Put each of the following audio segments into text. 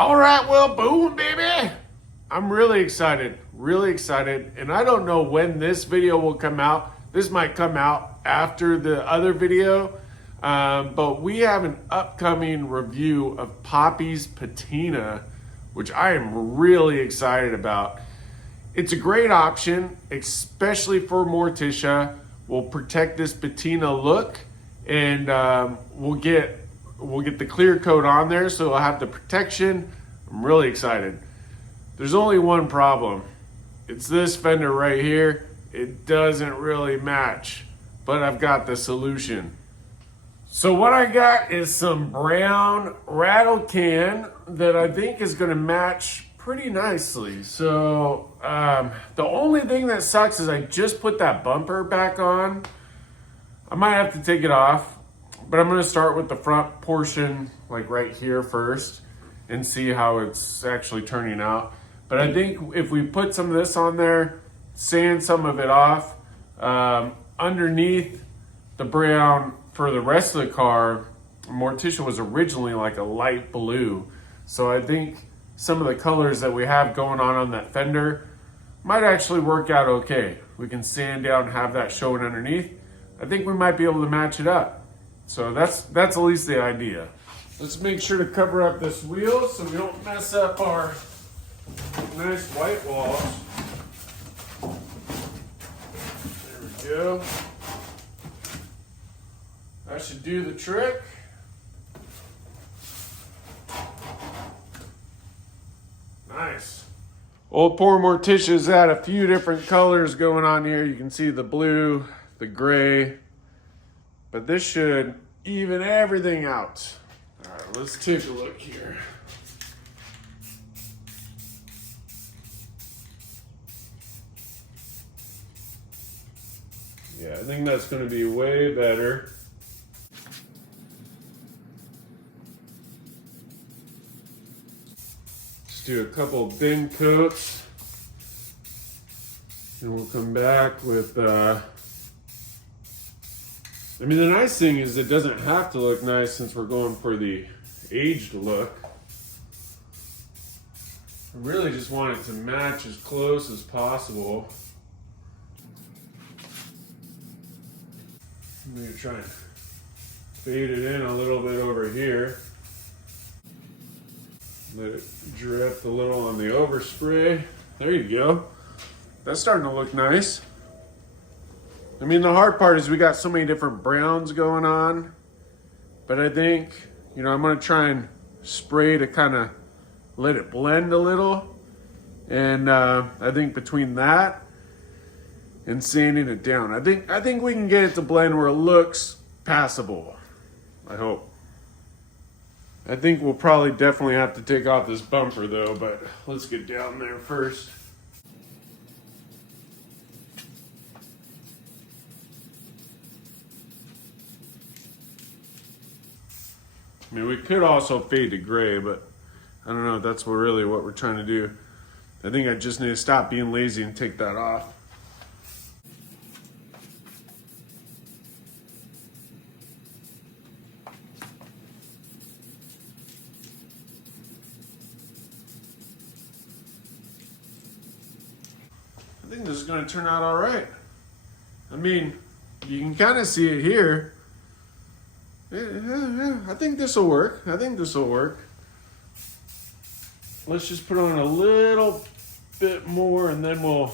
All right, well, boom, baby. I'm really excited, and I don't know when this video will come out. This might come out after the other video, but we have an upcoming review of Poppy's Patina, which I am really excited about. It's a great option, especially for Morticia. We'll protect this patina look, and we'll get the clear coat on there, so it'll have the protection. I'm really excited. There's only one problem. It's this fender right here. It doesn't really match, but I've got the solution. So what I got is some brown rattle can that I think is gonna match pretty nicely. So the only thing that sucks is I just put that bumper back on. I might have to take it off, but I'm gonna start with the front portion, like right here first, and see how it's actually turning out. But I think if we put some of this on there, sand some of it off, underneath the brown for the rest of the car, Morticia was originally like a light blue. So I think some of the colors that we have going on that fender might actually work out okay. We can sand down and have that showing underneath. I think we might be able to match it up. So that's at least the idea. Let's make sure to cover up this wheel so we don't mess up our nice white walls. There we go. That should do the trick. Nice. Old poor Morticia's had a few different colors going on here. You can see the blue, the gray, but this should even everything out. All right, let's take a look here. Yeah, I think that's going to be way better. Let's do a couple bin coats, and we'll come back with I mean, the nice thing is it doesn't have to look nice since we're going for the aged look. I really just want it to match as close as possible. I'm going to try and fade it in a little bit over here. Let it drip a little on the overspray. There you go. That's starting to look nice. I mean, the hard part is we got so many different browns going on, but I think, you know, I'm going to try and spray to kind of let it blend a little. And I think between that and sanding it down, I think we can get it to blend where it looks passable. I hope. I think we'll probably definitely have to take off this bumper though, but let's get down there first. I mean, we could also fade to gray, but I don't know if that's really what we're trying to do. I think I just need to stop being lazy and take that off. I think this is going to turn out all right. I mean, you can kind of see it here. Yeah, I think this will work. Let's just put on a little bit more and then we'll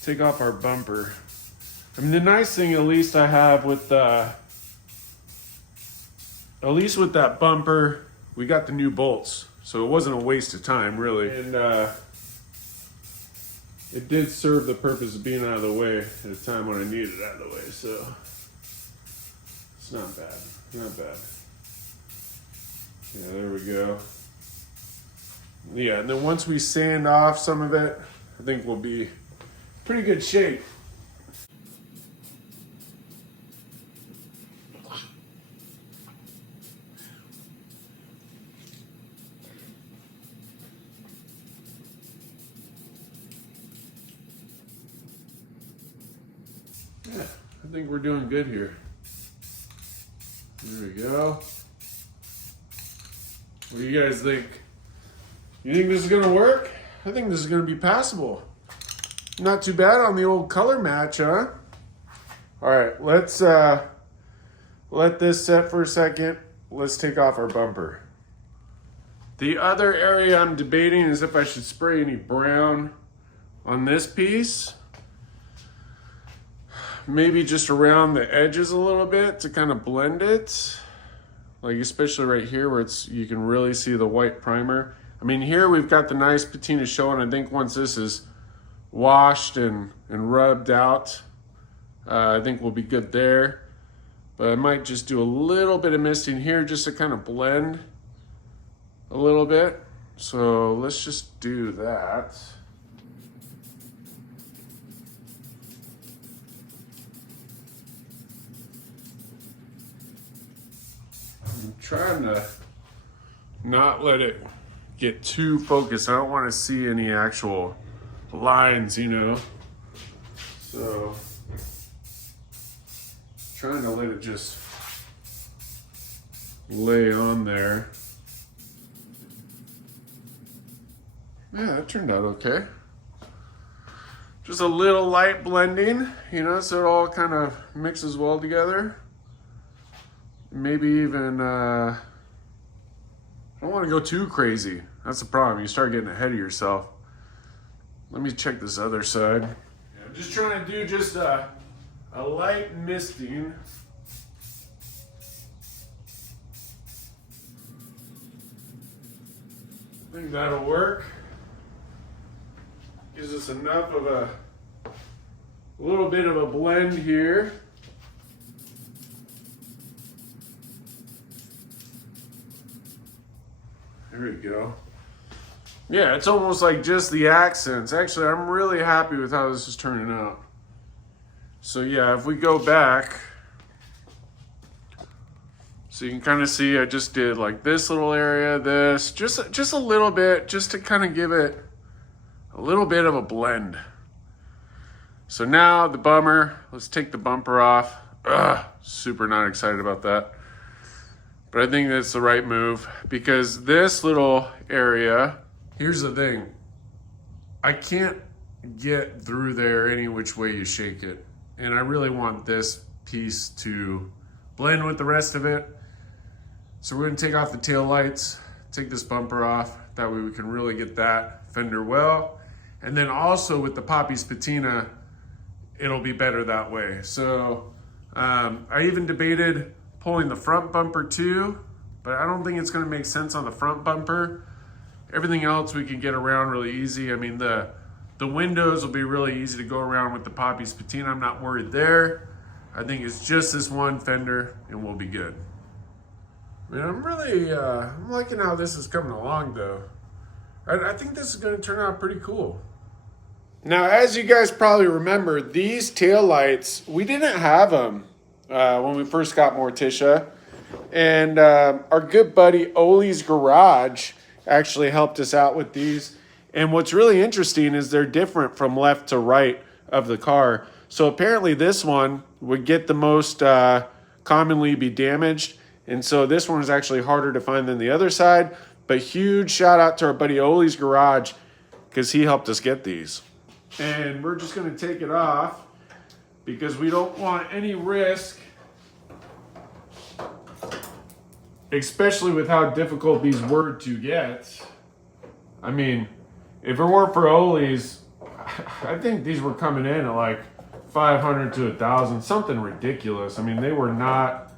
take off our bumper. I mean, the nice thing, at least I have with that bumper, we got the new bolts. So it wasn't a waste of time, really. And it did serve the purpose of being out of the way at a time when I needed it out of the way, so. It's not bad, not bad. Yeah, there we go. Yeah, and then once we sand off some of it, I think we'll be pretty good shape. Yeah, I think we're doing good here. There we go. What do you guys think? You think this is gonna work? I think this is gonna be passable. Not too bad on the old color match, huh? All right, let's let this set for a second. Let's take off our bumper. The other area I'm debating is if I should spray any brown on this piece. Maybe just around the edges a little bit to kind of blend it. Like especially right here where you can really see the white primer. I mean, here we've got the nice patina showing. I think once this is washed and rubbed out, I think we'll be good there. But I might just do a little bit of misting here just to kind of blend a little bit. So let's just do that. I'm trying to not let it get too focused. I don't want to see any actual lines, you know. So trying to let it just lay on there. Yeah, that turned out okay. Just a little light blending, you know, so it all kind of mixes well together. Maybe even, I don't want to go too crazy. That's the problem. You start getting ahead of yourself. Let me check this other side. Yeah, I'm just trying to do just a light misting. I think that'll work. Gives us enough of a little bit of a blend here. There we go. Yeah, it's almost like just the accents. Actually, I'm really happy with how this is turning out. So yeah, if we go back, so you can kind of see I just did like this little area, this, just a little bit, just to kind of give it a little bit of a blend. So now the bummer, let's take the bumper off. Ugh, super not excited about that. But I think that's the right move because this little area, here's the thing. I can't get through there any which way you shake it. And I really want this piece to blend with the rest of it. So we're gonna take off the tail lights, take this bumper off. That way we can really get that fender well. And then also with the Poppy's patina, it'll be better that way. So I even debated pulling the front bumper too, but I don't think it's gonna make sense on the front bumper. Everything else we can get around really easy. I mean, the windows will be really easy to go around with the Poppy's patina. I'm not worried there. I think it's just this one fender and we'll be good. I mean, I'm really, I'm liking how this is coming along though. I think this is gonna turn out pretty cool. Now, as you guys probably remember, these taillights, we didn't have them when we first got Morticia. And our good buddy Oli's Garage actually helped us out with these. And what's really interesting is they're different from left to right of the car. So apparently this one would get the most commonly be damaged. And so this one is actually harder to find than the other side. But huge shout out to our buddy Oli's Garage because he helped us get these. And we're just going to take it off because we don't want any risk, especially with how difficult these were to get. I mean, if it weren't for Oli's, I think these were coming in at like 500 to 1,000, something ridiculous. I mean, they were not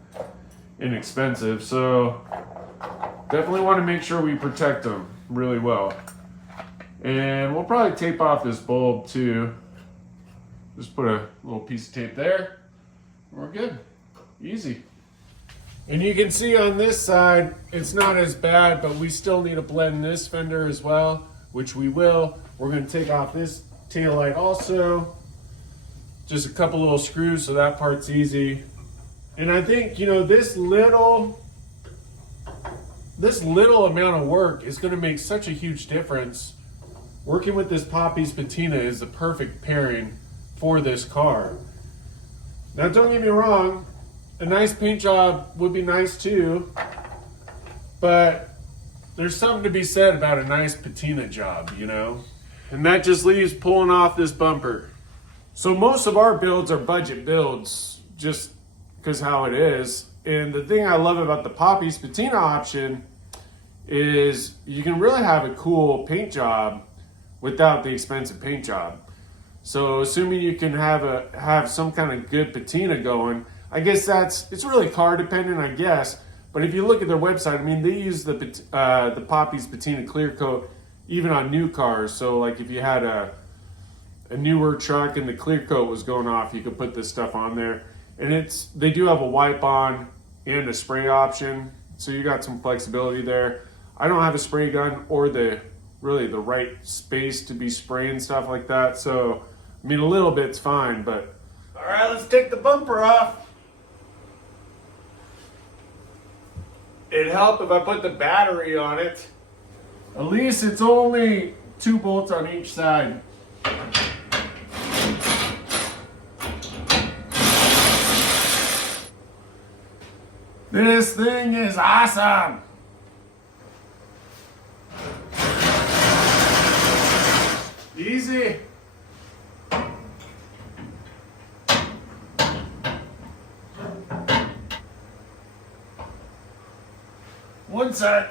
inexpensive, so definitely want to make sure we protect them really well. And we'll probably tape off this bulb too. Just put a little piece of tape there. We're good. Easy. And you can see on this side, it's not as bad, but we still need to blend this fender as well, which we will. We're going to take off this tail light also. Just a couple little screws, so that part's easy. And I think, you know, this little amount of work is going to make such a huge difference. Working with this Poppy's patina is the perfect pairing for this car. Now, don't get me wrong, a nice paint job would be nice too, but there's something to be said about a nice patina job, you know? And that just leaves pulling off this bumper. So most of our builds are budget builds, just because how it is. And the thing I love about the Poppy's patina option is you can really have a cool paint job without the expensive paint job. So assuming you can have some kind of good patina going, I guess it's really car dependent, I guess. But if you look at their website, I mean, they use the Poppy's patina clear coat even on new cars. So like if you had a newer truck and the clear coat was going off, you could put this stuff on there. And they do have a wipe on and a spray option, so you got some flexibility there. I don't have a spray gun or the right space to be spraying stuff like that. So I mean, a little bit's fine, but all right, let's take the bumper off. It'd help if I put the battery on it. At least it's only 2 bolts on each side. This thing is awesome. Easy. One side.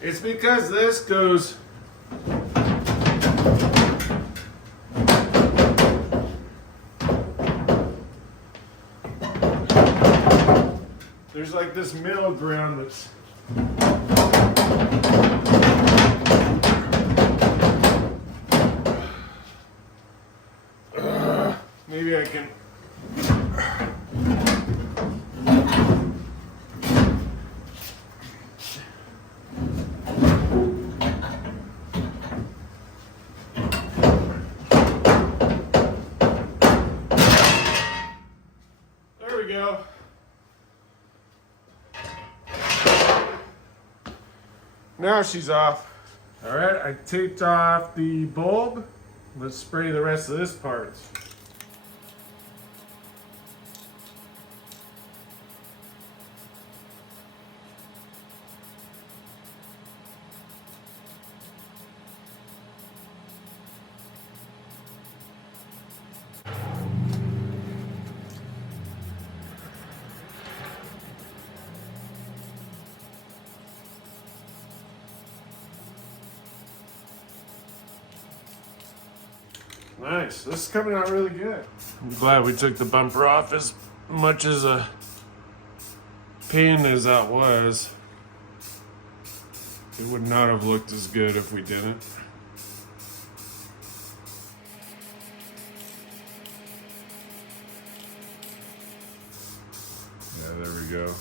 It's because this goes there's like this middle ground that's maybe I can go. Now she's off. All right, I taped off the bulb. Let's spray the rest of this part. Nice, this is coming out really good. I'm glad we took the bumper off, as much as a pain as that was. It would not have looked as good if we didn't. Yeah, there we go.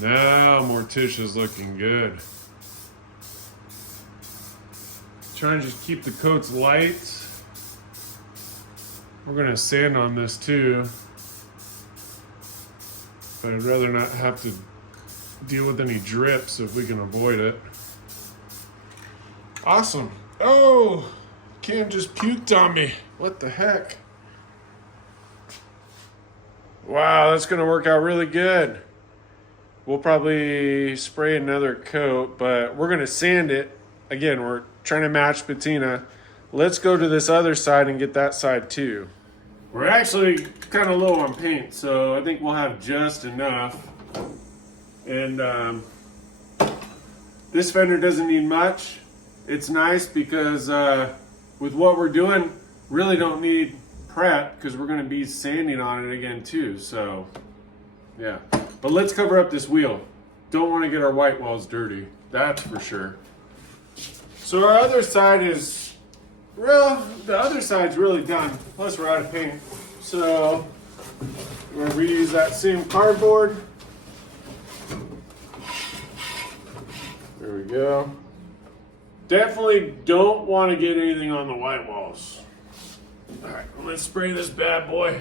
Now Morticia's looking good. Trying to just keep the coats light. We're gonna sand on this too, but I'd rather not have to deal with any drips if we can avoid it. Awesome. Oh, Cam just puked on me. What the heck? Wow, that's gonna work out really good. We'll probably spray another coat, but we're gonna sand it. Again, we're trying to match patina. Let's go to this other side and get that side too. We're actually kind of low on paint, so I think we'll have just enough. And this fender doesn't need much. It's nice because with what we're doing, really don't need prep because we're going to be sanding on it again too. So yeah, but let's cover up this wheel. Don't want to get our white walls dirty, that's for sure. So our other side is, the other side's really done. Plus we're out of paint. So we're gonna reuse that same cardboard. There we go. Definitely don't want to get anything on the white walls. All right, let's spray this bad boy.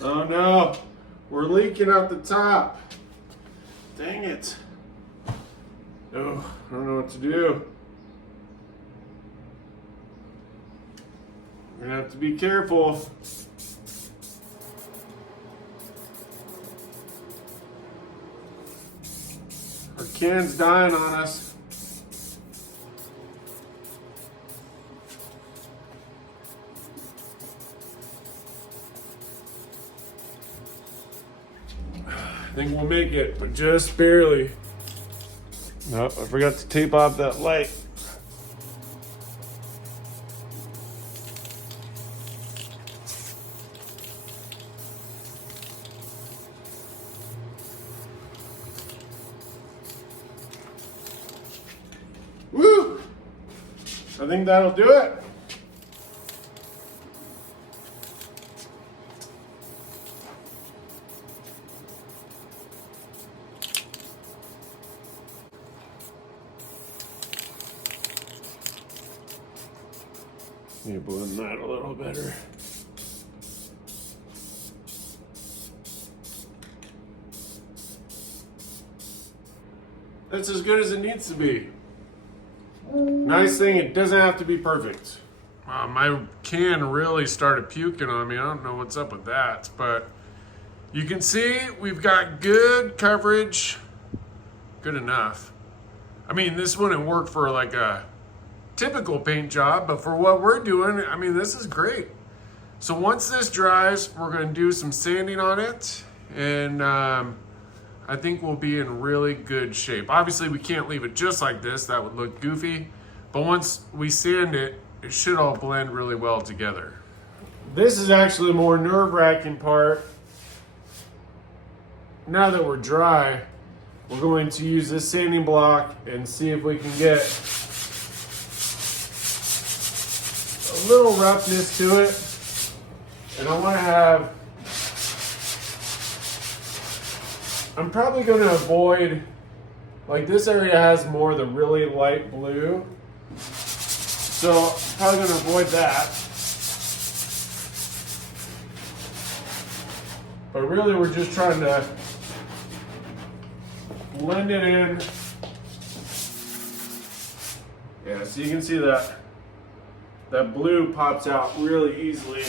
Oh no, we're leaking out the top. Dang it. Oh, I don't know what to do. We're gonna have to be careful. Our can's dying on us. I think we'll make it, but just barely. Nope, I forgot to tape off that light. Woo! I think that'll do it. Maybe blend that a little better. That's as good as it needs to be. Nice thing, it doesn't have to be perfect. My can really started puking on me. I don't know what's up with that, but you can see we've got good coverage. Good enough. I mean, this wouldn't work for like a typical paint job, but for what we're doing, I mean, this is great. So once this dries, we're going to do some sanding on it, and I think we'll be in really good shape. Obviously, we can't leave it just like this. That would look goofy. But once we sand it, it should all blend really well together. This is actually the more nerve-wracking part. Now that we're dry, we're going to use this sanding block and see if we can get a little roughness to it. And I want to have, I'm probably going to avoid, like this area has more of the really light blue. So I'm probably going to avoid that. But really we're just trying to blend it in. Yeah, so you can see that blue pops out really easily.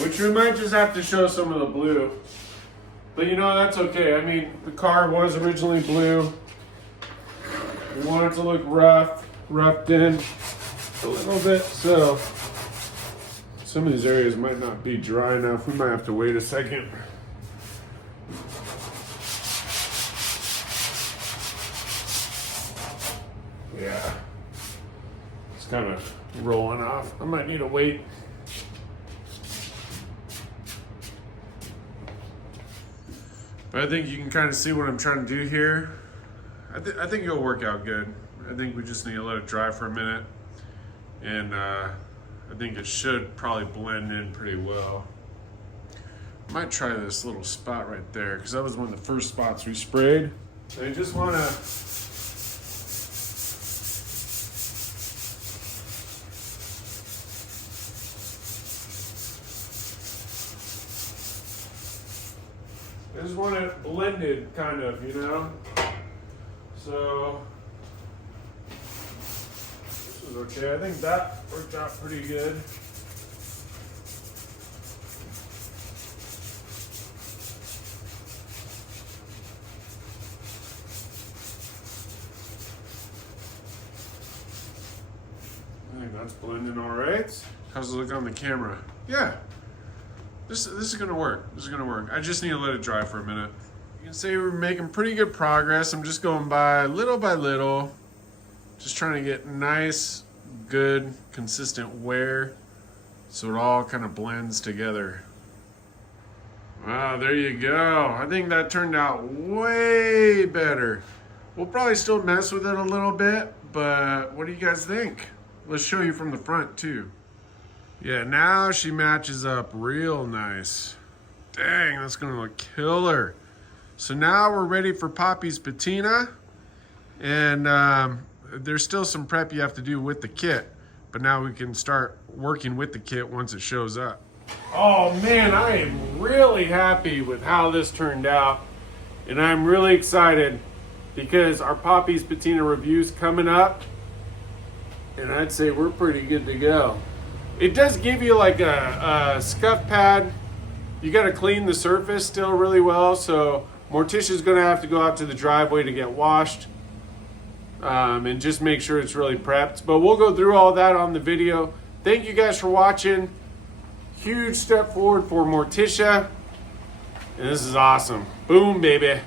Which we might just have to show some of the blue. But you know, that's okay. I mean, the car was originally blue. We want it to look roughed in a little bit, so some of these areas might not be dry enough. We might have to wait a second. Yeah, it's kind of rolling off. I might need to wait. But I think you can kind of see what I'm trying to do here. I think it'll work out good. I think we just need to let it dry for a minute. And I think it should probably blend in pretty well. I might try this little spot right there, because that was one of the first spots we sprayed. So I just want to it blended, kind of, you know? So this is okay. I think that worked out pretty good. I think that's blending all right. How's it look on the camera? Yeah. This is gonna work. This is gonna work. I just need to let it dry for a minute. You can see we're making pretty good progress. I'm just going by little, just trying to get nice, good, consistent wear so it all kind of blends together. Wow, there you go. I think that turned out way better. We'll probably still mess with it a little bit, but what do you guys think? Let's show you from the front too. Yeah, now she matches up real nice. Dang, that's gonna look killer. So now we're ready for Poppy's patina. And there's still some prep you have to do with the kit, but now we can start working with the kit once it shows up. Oh man, I am really happy with how this turned out. And I'm really excited because our Poppy's patina review's coming up. And I'd say we're pretty good to go. It does give you like a scuff pad. You got to clean the surface still really well. So Morticia's going to have to go out to the driveway to get washed. And just make sure it's really prepped. But we'll go through all that on the video. Thank you guys for watching. Huge step forward for Morticia. And this is awesome. Boom, baby.